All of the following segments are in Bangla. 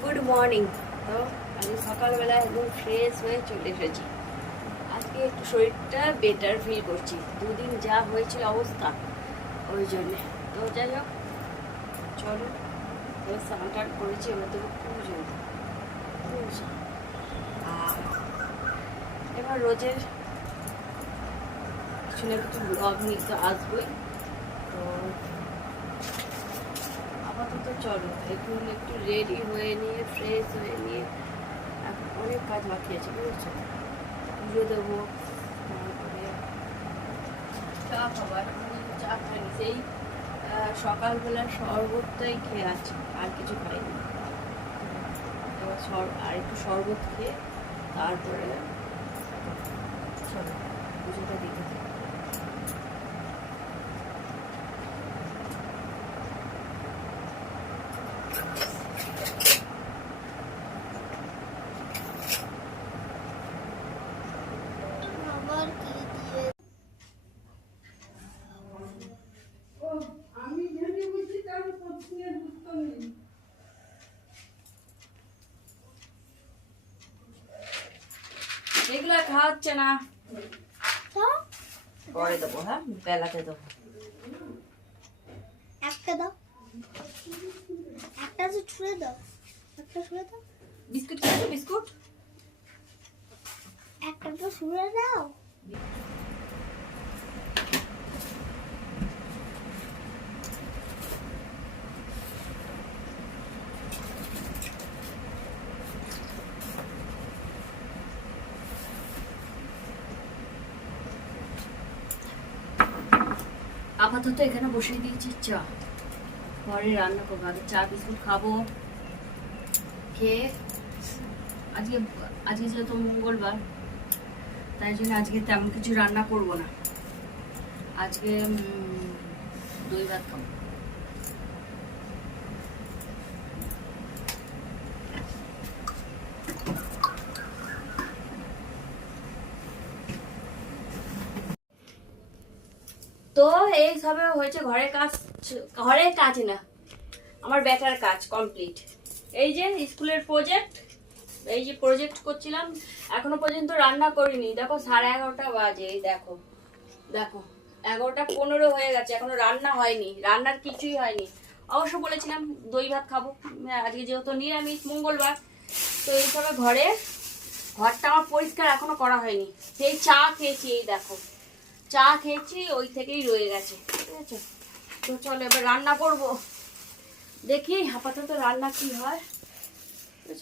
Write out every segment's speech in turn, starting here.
Good morning. তো আমি সকালবেলা একদম ফ্রেশ হয়ে চলে এসেছি। আজকে একটু শরীরটা বেটার ফিল করছি, দুদিন যা হয়েছিল অবস্থা, ওই জন্যে। তো যাই হোক, চলো এবার স্নান টান করেছি, এবার তো পুজো। আর এবার রোজের কিছু না কিছু ব্লগ নিয়ে তো আসবোই। তো আপাতত চলো এখন একটু রেডি হয়ে নিয়ে ফ্রেশ হয়ে নিয়ে, এখন অনেক কাজ বাকি আছে বুঝেছো। পুজো দেবো, তারপরে চা খাবার, চা খাইনি, সেই সকালবেলা শরবতটাই খেয়ে আছে, আর কিছু খাইনি। এবার আর একটু শরবত খেয়ে তারপরে চলো পুজোটা দিতে থাকি। এগুলো খাওয়াচ্ছে না, পরে দেবো। হ্যাঁ, বেলাতে দেবো। একটা দাও, একটা ছুঁড়ে দাও, একটা ছুঁড়ে দাও। বিস্কুট খেয়েছো? বিস্কুট একটা তো ছুঁড়ে দাও। আপাতত এখানে বসিয়ে দিয়েছি চা, পরে রান্না করবো। আগে চা বিস্কুট খাবো, খেয়ে আজকে আজকে যেহেতু মঙ্গলবার, তাই জন্য আজকে তেমন কিছু রান্না করব না। আজকে দই ভাত খাবো। তো এই সবে হয়েছে ঘরের কাজ, ঘরের কাজ না, আমার বেটার কাজ কমপ্লিট। এই যে স্কুলের প্রজেক্ট, এই যে প্রজেক্ট করছিলাম, এখনো পর্যন্ত রান্না করিনি। দেখো 11:30 বাজে, এই দেখো দেখো 11:15 হয়ে গেছে, এখনো রান্না হয়নি, রান্নার কিছুই হয়নি। অবশ্য বলেছিলাম দই ভাত খাবো, আজকে যেহেতু নিরামিষ মঙ্গলবার। তো এই সবে ঘরটা আমার পরিষ্কার এখনো করা হয়নি। সেই চা খেয়েছি, এই দেখো চা খেয়েছি, ওই থেকেই রয়ে গেছে, ঠিক আছে। তো চলো এবার রান্না করব, দেখি আপাতত রান্না কি হয়।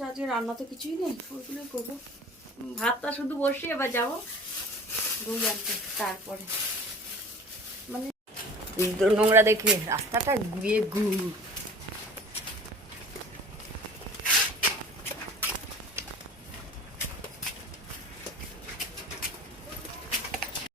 আজকে রান্না তো কিছুই নেই, ওইগুলোই করবো। ভাতটা শুধু বসে এবার যাবো দই আনতে, তারপরে মানে নোংরা দেখে রাস্তাটা গুয়ে গু